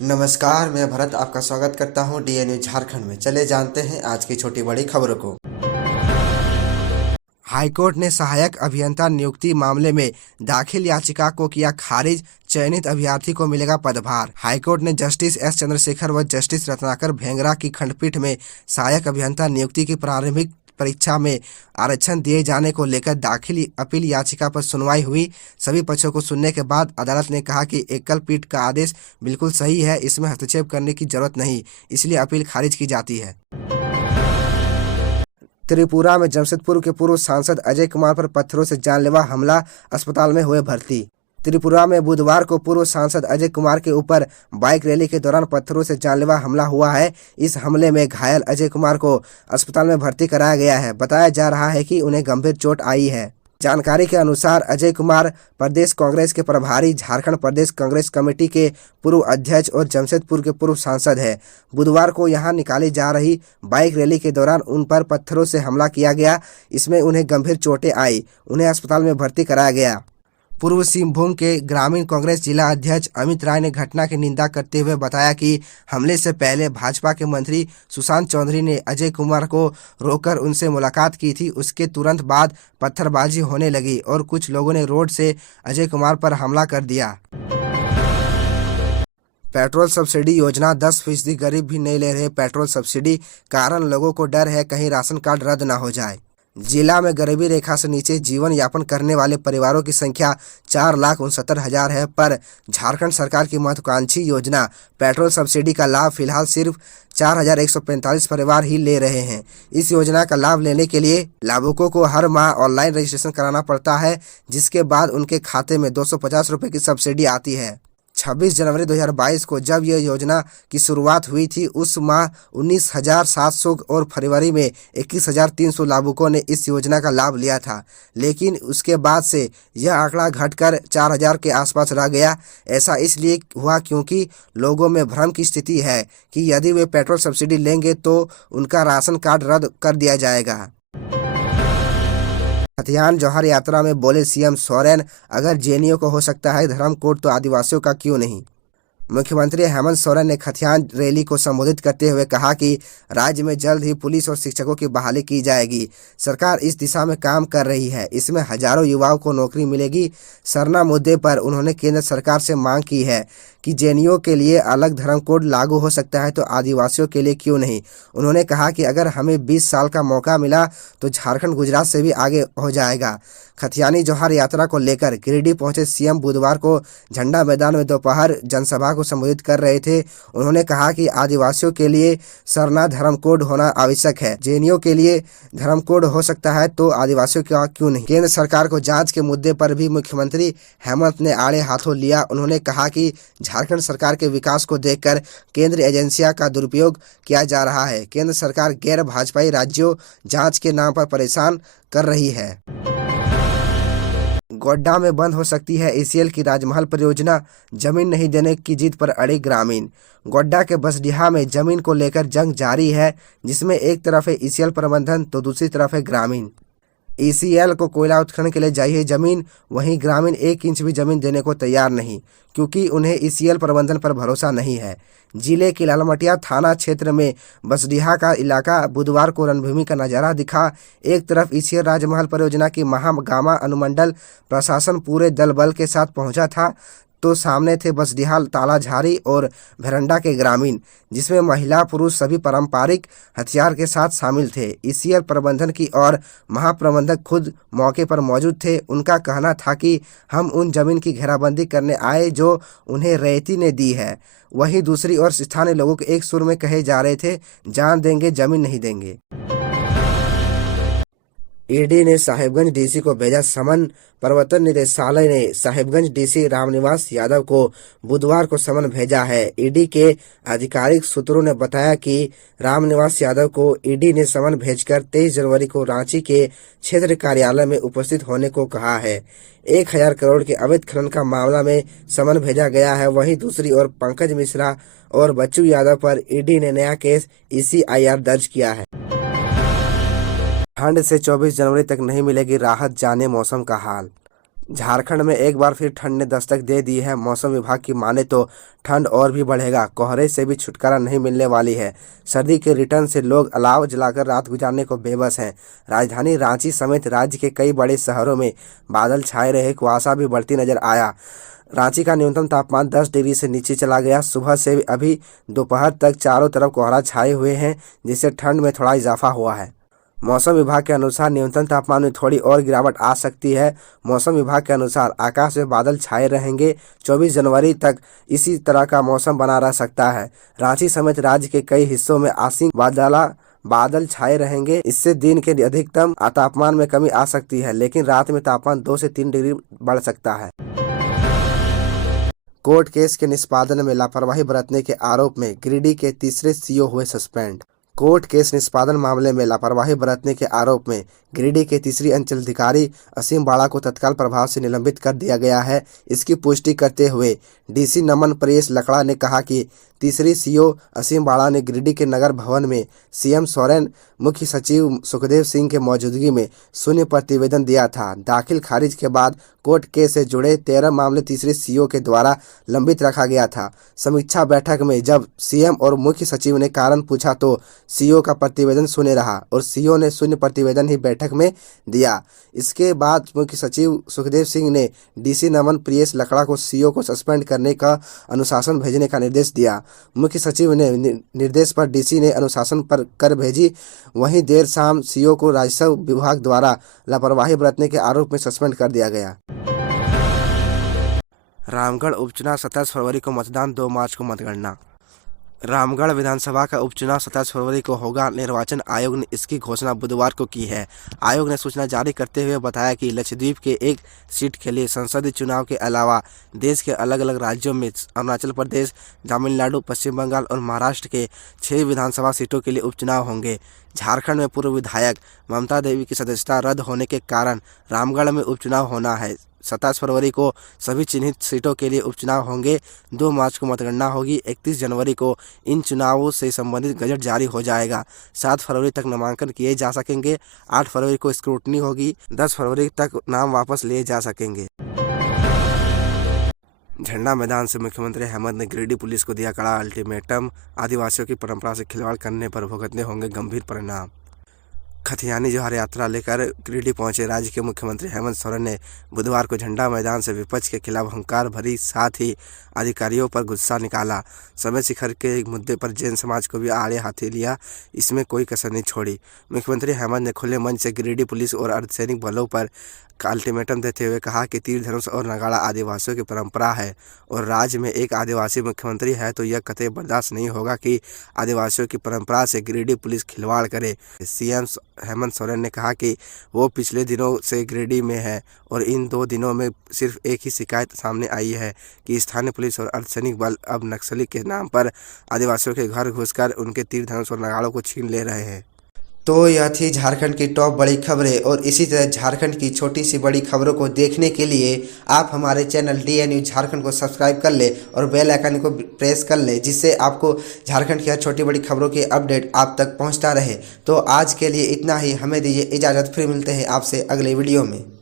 नमस्कार, मैं भरत आपका स्वागत करता हूं डीएनयू झारखंड में। चले जानते हैं आज की छोटी बड़ी खबरों को। हाईकोर्ट ने सहायक अभियंता नियुक्ति मामले में दाखिल याचिका को किया खारिज, चयनित अभ्यर्थी को मिलेगा पदभार। हाईकोर्ट ने जस्टिस एस चंद्रशेखर व जस्टिस रत्नाकर भेंगरा की खंडपीठ में सहायक अभियंता नियुक्ति की प्रारंभिक परीक्षा में आरक्षण दिए जाने को लेकर दाखिल अपील याचिका पर सुनवाई हुई। सभी पक्षों को सुनने के बाद अदालत ने कहा कि एकल पीठ का आदेश बिल्कुल सही है, इसमें हस्तक्षेप करने की जरूरत नहीं, इसलिए अपील खारिज की जाती है। त्रिपुरा में जमशेदपुर के पूर्व सांसद अजय कुमार पर पत्थरों से जानलेवा हमला, अस्पताल में हुए भर्ती। त्रिपुरा में बुधवार को पूर्व सांसद अजय कुमार के ऊपर बाइक रैली के दौरान पत्थरों से जानलेवा हमला हुआ है। इस हमले में घायल अजय कुमार को अस्पताल में भर्ती कराया गया है। बताया जा रहा है कि उन्हें गंभीर चोट आई है। जानकारी के अनुसार अजय कुमार प्रदेश कांग्रेस के प्रभारी, झारखंड प्रदेश कांग्रेस कमेटी के पूर्व अध्यक्ष और जमशेदपुर के पूर्व सांसद है। बुधवार को यहां निकाली जा रही बाइक रैली के दौरान उन पर पत्थरों से हमला किया गया। इसमें उन्हें गंभीर चोटें आई, उन्हें अस्पताल में भर्ती कराया गया। पूर्व सिंहभूम के ग्रामीण कांग्रेस जिला अध्यक्ष अमित राय ने घटना की निंदा करते हुए बताया कि हमले से पहले भाजपा के मंत्री सुशांत चौधरी ने अजय कुमार को रोककर उनसे मुलाकात की थी। उसके तुरंत बाद पत्थरबाजी होने लगी और कुछ लोगों ने रोड से अजय कुमार पर हमला कर दिया। पेट्रोल सब्सिडी योजना 10% गरीब भी नहीं ले रहे पेट्रोल सब्सिडी, कारण लोगों को डर है कहीं राशन कार्ड रद्द न हो जाए। जिला में गरीबी रेखा से नीचे जीवन यापन करने वाले परिवारों की संख्या 4,69,000 है, पर झारखंड सरकार की महत्वाकांक्षी योजना पेट्रोल सब्सिडी का लाभ फिलहाल सिर्फ 4,145 परिवार ही ले रहे हैं। इस योजना का लाभ लेने के लिए लाभुकों को हर माह ऑनलाइन रजिस्ट्रेशन कराना पड़ता है, जिसके बाद उनके खाते में 250 रुपये की सब्सिडी आती है। 26 जनवरी 2022 को जब यह योजना की शुरुआत हुई थी, उस माह 19,700 और फरवरी में 21,300 लाभुकों ने इस योजना का लाभ लिया था। लेकिन उसके बाद से यह आंकड़ा घटकर 4,000 के आसपास रह गया। ऐसा इसलिए हुआ क्योंकि लोगों में भ्रम की स्थिति है कि यदि वे पेट्रोल सब्सिडी लेंगे तो उनका राशन कार्ड रद्द कर दिया जाएगा। खतियान जौहर यात्रा में बोले सीएम सोरेन, अगर जेएनयू को हो सकता है धर्म कोड तो आदिवासियों का क्यों नहीं। मुख्यमंत्री हेमंत सोरेन ने खतियान रैली को संबोधित करते हुए कहा कि राज्य में जल्द ही पुलिस और शिक्षकों की बहाली की जाएगी। सरकार इस दिशा में काम कर रही है, इसमें हजारों युवाओं को नौकरी मिलेगी। सरना मुद्दे पर उन्होंने केंद्र सरकार से मांग की है कि जेएनयू के लिए अलग धर्म कोड लागू हो सकता है तो आदिवासियों के लिए क्यों नहीं। उन्होंने कहा कि अगर हमें 20 साल का मौका मिला तो झारखंड गुजरात से भी आगे हो जाएगा। खतियानी जौहर यात्रा को लेकर गिरिडीह पहुंचे सीएम बुधवार को झंडा मैदान में दोपहर जनसभा को संबोधित कर रहे थे। उन्होंने कहा कि आदिवासियों के लिए सरना धर्म कोड होना आवश्यक है। जेएनयू के लिए धर्म कोड हो सकता है तो आदिवासियों का क्यों नहीं। केंद्र सरकार को जांच के मुद्दे पर भी मुख्यमंत्री हेमंत ने आड़े हाथों लिया। उन्होंने कहा कि झारखंड सरकार के विकास को देखकर केंद्रीय एजेंसियों का दुरुपयोग किया जा रहा है। केंद्र सरकार गैर भाजपाई राज्यों जांच के नाम पर परेशान कर रही है। गोड्डा में बंद हो सकती है ईसीएल की राजमहल परियोजना, जमीन नहीं देने की जिद पर अड़े ग्रामीण। गोड्डा के बसडीहा में जमीन को लेकर जंग जारी है, जिसमें एक तरफ है ईसीएल प्रबंधन तो दूसरी तरफ है ग्रामीण। ईसीएल को कोयला उत्खनन के लिए चाहिए जमीन, वहीं ग्रामीण 1 इंच भी जमीन देने को तैयार नहीं, क्योंकि उन्हें ईसीएल प्रबंधन पर भरोसा नहीं है। जिले के लालमटिया थाना क्षेत्र में बसडीहा का इलाका बुधवार को रणभूमि का नजारा दिखा। एक तरफ ईसीएल राजमहल परियोजना की महागामा अनुमंडल प्रशासन पूरे दल बल के साथ पहुंचा था, तो सामने थे बसडीहा, तालाझारी और भेरंडा के ग्रामीण, जिसमें महिला पुरुष सभी पारंपरिक हथियार के साथ शामिल थे। ईसीएल प्रबंधन की और महाप्रबंधक खुद मौके पर मौजूद थे। उनका कहना था कि हम उन जमीन की घेराबंदी करने आए जो उन्हें रैयती ने दी है। वहीं दूसरी ओर स्थानीय लोगों के एक सुर में कहे जा रहे थे, जान देंगे जमीन नहीं देंगे। ईडी ने साहिबगंज डीसी को भेजा समन। प्रवर्तन निदेशालय ने साहिबगंज डीसी रामनिवास यादव को बुधवार को समन भेजा है। ईडी के आधिकारिक सूत्रों ने बताया कि रामनिवास यादव को ईडी ने समन भेजकर 23 जनवरी को रांची के क्षेत्र कार्यालय में उपस्थित होने को कहा है। 1,000 करोड़ के अवैध खनन का मामला में समन भेजा गया है। वहीं दूसरी ओर पंकज मिश्रा और बच्चू यादव पर ईडी ने नया केस ECIR दर्ज किया है। ठंड से 24 जनवरी तक नहीं मिलेगी राहत, जाने मौसम का हाल। झारखंड में एक बार फिर ठंड ने दस्तक दे दी है। मौसम विभाग की माने तो ठंड और भी बढ़ेगा। कोहरे से भी छुटकारा नहीं मिलने वाली है। सर्दी के रिटर्न से लोग अलाव जलाकर रात गुजारने को बेबस हैं। राजधानी रांची समेत राज्य के कई बड़े शहरों में बादल छाए रहे, कुहासा भी बढ़ती नजर आया। रांची का न्यूनतम तापमान 10 डिग्री से नीचे चला गया। सुबह से अभी दोपहर तक चारों तरफ कोहरा छाए हुए हैं, जिससे ठंड में थोड़ा इजाफा हुआ है। मौसम विभाग के अनुसार न्यूनतम तापमान में थोड़ी और गिरावट आ सकती है। मौसम विभाग के अनुसार आकाश में बादल छाए रहेंगे। 24 जनवरी तक इसी तरह का मौसम बना रह सकता है। रांची समेत राज्य के कई हिस्सों में आंशिक बादल छाए रहेंगे। इससे दिन के अधिकतम तापमान में कमी आ सकती है, लेकिन रात में तापमान 2 से 3 डिग्री बढ़ सकता है। कोर्ट केस के निष्पादन में लापरवाही बरतने के आरोप में गिरिडीह के तीसरे सीओ हुए सस्पेंड। कोर्ट केस निष्पादन मामले में लापरवाही बरतने के आरोप में गिरिडीह के तीसरी अंचलाधिकारी असीम बाड़ा को तत्काल प्रभाव से निलंबित कर दिया गया है। इसकी पुष्टि करते हुए डीसी नमन प्रेस लकड़ा ने कहा कि तीसरी सीओ असीम बाड़ा ने गिरिडीह के नगर भवन में सीएम सोरेन, मुख्य सचिव सुखदेव सिंह के मौजूदगी में शून्य प्रतिवेदन दिया था। दाखिल खारिज के बाद कोर्ट केस से जुड़े 13 मामले तीसरे सीओ के द्वारा लंबित रखा गया था। समीक्षा बैठक में जब सीएम और मुख्य सचिव ने कारण पूछा तो सीओ का प्रतिवेदन शून्य रहा और सीओ ने शून्य प्रतिवेदन ही बैठक में दिया। इसके बाद मुख्य सचिव सुखदेव सिंह ने डीसी नमन प्रेस लकड़ा को सीओ को सस्पेंड करने का अनुशासन भेजने का निर्देश दिया। मुख्य सचिव ने निर्देश पर डीसी ने अनुशासन पर कर भेजी। वहीं देर शाम सीओ को राजस्व विभाग द्वारा लापरवाही बरतने के आरोप में सस्पेंड कर दिया गया। रामगढ़ उपचुनाव 27 फरवरी को मतदान, 2 मार्च को मतगणना। रामगढ़ विधानसभा का उपचुनाव 27 फरवरी को होगा। निर्वाचन आयोग ने इसकी घोषणा बुधवार को की है। आयोग ने सूचना जारी करते हुए बताया कि लक्षद्वीप के एक सीट के लिए संसदीय चुनाव के अलावा देश के अलग अलग राज्यों में अरुणाचल प्रदेश, तमिलनाडु, पश्चिम बंगाल और महाराष्ट्र के 6 विधानसभा सीटों के लिए उपचुनाव होंगे। झारखंड में पूर्व विधायक ममता देवी की सदस्यता रद्द होने के कारण रामगढ़ में उपचुनाव होना है। 27 फरवरी को सभी चिन्हित सीटों के लिए उपचुनाव होंगे। 2 मार्च को मतगणना होगी। 31 जनवरी को इन चुनावों से संबंधित गजट जारी हो जाएगा। 7 फरवरी तक नामांकन किए जा सकेंगे। 8 फरवरी को स्क्रूटनी होगी। 10 फरवरी तक नाम वापस लिए जा सकेंगे। झंडा मैदान से मुख्यमंत्री हेमंत ने गिरिडीह पुलिस को दिया कड़ा अल्टीमेटम। आदिवासियों की परंपरा से खिलवाड़ करने पर भुगतने होंगे गंभीर परिणाम। खतियानी जोहार यात्रा लेकर गिरिडीह पहुंचे राज्य के मुख्यमंत्री हेमंत सोरेन ने बुधवार को झंडा मैदान से विपक्ष के खिलाफ हुंकार भरी साथ ही अधिकारियों पर गुस्सा निकाला। समय शिखर के मुद्दे पर जैन समाज को भी आड़े हाथी लिया। इसमें कोई कसर नहीं छोड़ी। मुख्यमंत्री हेमंत ने खुले मंच से गिरिडीह पुलिस और अर्धसैनिक बलों पर अल्टीमेटम देते हुए कहा कि तीर धनुष और नगाड़ा आदिवासियों की परंपरा है और राज्य में एक आदिवासी मुख्यमंत्री है तो यह कतई बर्दाश्त नहीं होगा कि आदिवासियों की परंपरा से गिरिडीह पुलिस खिलवाड़ करे। सीएम हेमंत सोरेन ने कहा कि वो पिछले दिनों से गिरिडीह में है और इन 2 दिनों में सिर्फ एक ही शिकायत सामने आई है कि स्थानीय पुलिस और अर्धसैनिक बल अब नक्सली के नाम पर आदिवासियों के घर घुसकर उनके तीर धनुष और नगाड़ों को छीन ले रहे हैं। तो यह थी झारखंड की टॉप बड़ी खबरें और इसी तरह झारखंड की छोटी सी बड़ी खबरों को देखने के लिए आप हमारे चैनल DN न्यूज़ झारखंड को सब्सक्राइब कर ले और बेल आइकन को प्रेस कर ले, जिससे आपको झारखंड की हर छोटी बड़ी खबरों की अपडेट आप तक पहुंचता रहे। तो आज के लिए इतना ही। हमें दीजिए इजाज़त। फिर मिलते हैं आपसे अगले वीडियो में।